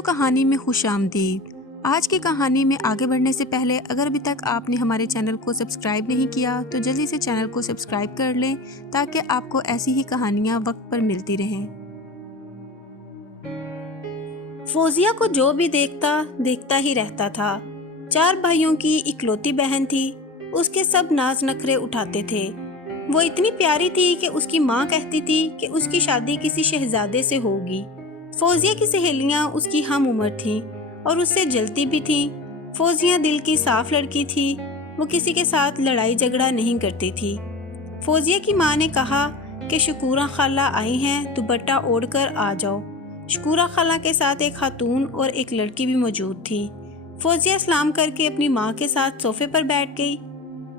اردو کہانی میں خوش آمدید۔ آج کی کہانی میں آگے بڑھنے سے پہلے اگر ابھی تک آپ نے ہمارے چینل کو سبسکرائب نہیں کیا تو جلدی سے چینل کو سبسکرائب کر لیں تاکہ آپ کو ایسی ہی کہانیاں وقت پر ملتی رہیں۔ فوزیہ کو جو بھی دیکھتا ہی رہتا تھا۔ 4 بھائیوں کی اکلوتی بہن تھی۔ اس کے سب ناز نخرے اٹھاتے تھے۔ وہ اتنی پیاری تھی کہ اس کی ماں کہتی تھی کہ اس کی شادی کسی شہزادے سے ہوگی۔ فوزیہ کی سہیلیاں اس کی ہم عمر تھیں اور اس سے جلتی بھی تھیں۔ فوزیہ دل کی صاف لڑکی تھی۔ وہ کسی کے ساتھ لڑائی جھگڑا نہیں کرتی تھی۔ فوزیہ کی ماں نے کہا کہ شکورہ خالہ آئی ہیں، دوپٹہ اوڑھ کر آ جاؤ۔ شکورہ خالہ کے ساتھ ایک خاتون اور ایک لڑکی بھی موجود تھی۔ فوزیہ سلام کر کے اپنی ماں کے ساتھ صوفے پر بیٹھ گئی۔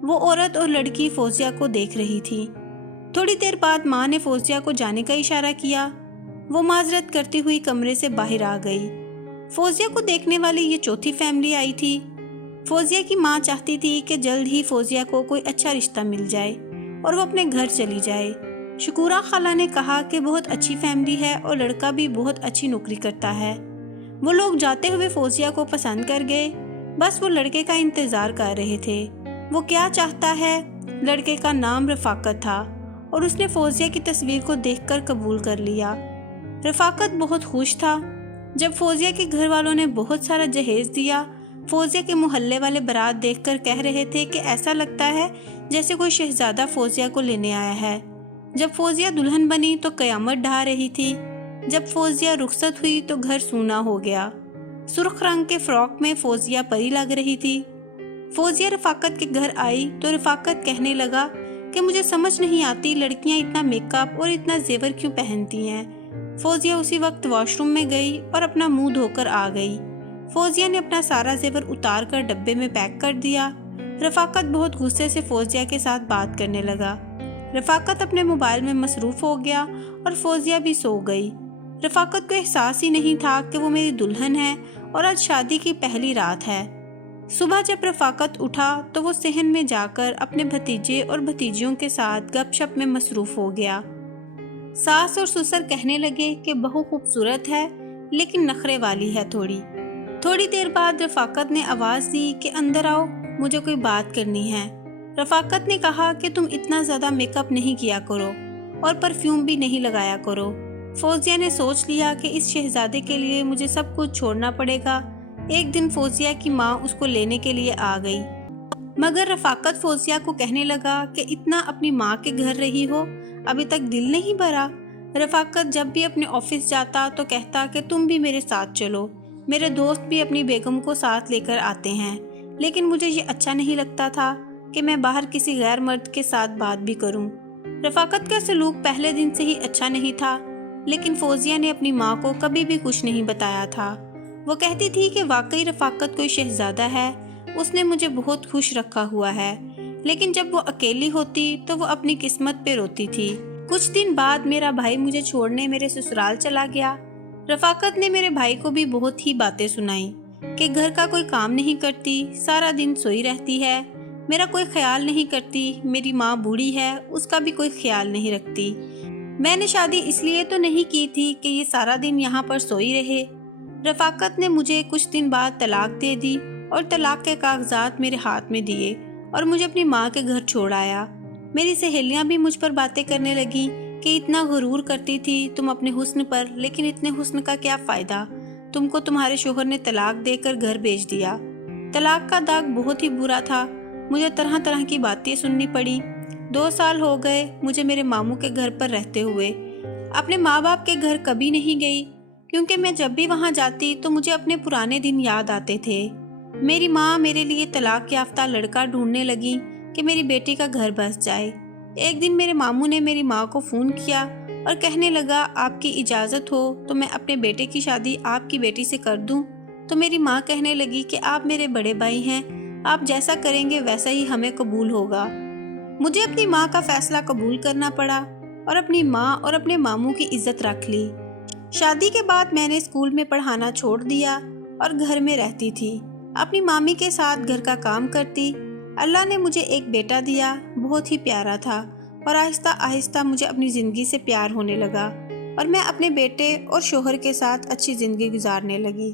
وہ عورت اور لڑکی فوزیہ کو دیکھ رہی تھی۔ تھوڑی دیر بعد ماں نے فوزیہ کو جانے کا اشارہ کیا۔ وہ معذرت کرتی ہوئی کمرے سے باہر آ گئی۔ فوزیہ کو دیکھنے والی یہ چوتھی فیملی آئی تھی۔ فوزیہ کی ماں چاہتی تھی کہ جلد ہی فوزیہ کو کوئی اچھا رشتہ مل جائے اور وہ اپنے گھر چلی جائے۔ شکورہ خالہ نے کہا کہ بہت اچھی فیملی ہے اور لڑکا بھی بہت اچھی نوکری کرتا ہے۔ وہ لوگ جاتے ہوئے فوزیہ کو پسند کر گئے۔ بس وہ لڑکے کا انتظار کر رہے تھے۔ وہ کیا چاہتا ہے؟ لڑکے کا نام رفاقت تھا اور اس نے فوزیہ کی تصویر کو دیکھ کر قبول کر لیا۔ رفاقت بہت خوش تھا۔ جب فوزیہ کے گھر والوں نے بہت سارا جہیز دیا، فوزیہ کے محلے والے بارات دیکھ کر کہہ رہے تھے کہ ایسا لگتا ہے جیسے کوئی شہزادہ فوزیہ کو لینے آیا ہے۔ جب فوزیہ دلہن بنی تو قیامت ڈھا رہی تھی۔ جب فوزیہ رخصت ہوئی تو گھر سونا ہو گیا۔ سرخ رنگ کے فراک میں فوزیہ پری لگ رہی تھی۔ فوزیہ رفاقت کے گھر آئی تو رفاقت کہنے لگا کہ مجھے سمجھ نہیں آتی لڑکیاں اتنا میک اپ اور اتنا زیور کیوں پہنتی ہیں۔ فوزیہ اسی وقت واش روم میں گئی اور اپنا منہ دھو کر آ گئی۔ فوزیہ نے اپنا سارا زیور اتار کر ڈبے میں پیک کر دیا۔ رفاقت بہت غصے سے فوزیہ کے ساتھ بات کرنے لگا۔ رفاقت اپنے موبائل میں مصروف ہو گیا اور فوزیہ بھی سو گئی۔ رفاقت کو احساس ہی نہیں تھا کہ وہ میری دلہن ہے اور آج شادی کی پہلی رات ہے۔ صبح جب رفاقت اٹھا تو وہ صحن میں جا کر اپنے بھتیجے اور بھتیجیوں کے ساتھ گپ شپ میں مصروف ہو گیا۔ ساس اور سسر کہنے لگے کہ بہو خوبصورت ہے لیکن نخرے والی ہے تھوڑی دیر بعد رفاقت نے آواز دی کہ اندر آؤ، مجھے کوئی بات کرنی ہے۔ رفاقت نے کہا کہ تم اتنا زیادہ میک اپ نہیں کیا کرو اور پرفیوم بھی نہیں لگایا کرو۔ فوزیہ نے سوچ لیا کہ اس شہزادے کے لیے مجھے سب کچھ چھوڑنا پڑے گا۔ ایک دن فوزیہ کی ماں اس کو لینے کے لیے آ گئی، مگر رفاقت فوزیہ کو کہنے لگا کہ اتنا اپنی ماں کے گھر رہی ہو، ابھی تک دل نہیں بھرا۔ رفاقت جب بھی اپنے آفس جاتا تو کہتا کہ تم بھی میرے ساتھ چلو، میرے دوست بھی اپنی بیگم کو ساتھ لے کر آتے ہیں، لیکن مجھے یہ اچھا نہیں لگتا تھا کہ میں باہر کسی غیر مرد کے ساتھ بات بھی کروں۔ رفاقت کا سلوک پہلے دن سے ہی اچھا نہیں تھا، لیکن فوزیہ نے اپنی ماں کو کبھی بھی کچھ نہیں بتایا تھا۔ وہ کہتی تھی کہ واقعی رفاقت کوئی شہزادہ ہے، اس نے مجھے بہت خوش رکھا ہوا ہے، لیکن جب وہ اکیلی ہوتی تو وہ اپنی قسمت پہ روتی تھی۔ کچھ دن بعد میرا بھائی مجھے چھوڑنے میرے سسرال چلا گیا۔ رفاقت نے میرے بھائی کو بھی بہت ہی باتیں سنائیں کہ گھر کا کوئی کام نہیں کرتی، سارا دن سوئی رہتی ہے، میرا کوئی خیال نہیں کرتی، میری ماں بوڑھی ہے، اس کا بھی کوئی خیال نہیں رکھتی۔ میں نے شادی اس لیے تو نہیں کی تھی کہ یہ سارا دن یہاں پر سوئی رہے۔ رفاقت نے مجھے کچھ دن بعد طلاق دے دی اور طلاق کے کاغذات میرے ہاتھ میں دیے اور مجھے اپنی ماں کے گھر چھوڑ آیا۔ میری سہیلیاں بھی مجھ پر باتیں کرنے لگیں کہ اتنا غرور کرتی تھی تم اپنے حسن پر، لیکن اتنے حسن کا کیا فائدہ، تم کو تمہارے شوہر نے طلاق دے کر گھر بھیج دیا۔ طلاق کا داغ بہت ہی برا تھا، مجھے طرح طرح کی باتیں سننی پڑی۔ 2 سال ہو گئے مجھے میرے ماموں کے گھر پر رہتے ہوئے، اپنے ماں باپ کے گھر کبھی نہیں گئی، کیونکہ میں جب بھی وہاں جاتی تو مجھے اپنے پرانے دن یاد آتے تھے۔ میری ماں میرے لیے طلاق یافتہ لڑکا ڈھونڈنے لگی کہ میری بیٹی کا گھر بس جائے۔ ایک دن میرے ماموں نے میری ماں کو فون کیا اور کہنے لگا آپ کی اجازت ہو تو میں اپنے بیٹے کی شادی آپ کی بیٹی سے کر دوں۔ تو میری ماں کہنے لگی کہ آپ میرے بڑے بھائی ہیں، آپ جیسا کریں گے ویسا ہی ہمیں قبول ہوگا۔ مجھے اپنی ماں کا فیصلہ قبول کرنا پڑا اور اپنی ماں اور اپنے ماموں کی عزت رکھ لی۔ شادی کے بعد میں نے اسکول میں پڑھانا چھوڑ دیا اور گھر میں رہتی تھی، اپنی مامی کے ساتھ گھر کا کام کرتی۔ اللہ نے مجھے ایک بیٹا دیا، بہت ہی پیارا تھا اور آہستہ آہستہ مجھے اپنی زندگی سے پیار ہونے لگا۔ اور میں اپنے بیٹے اور شوہر کے ساتھ اچھی زندگی گزارنے لگی۔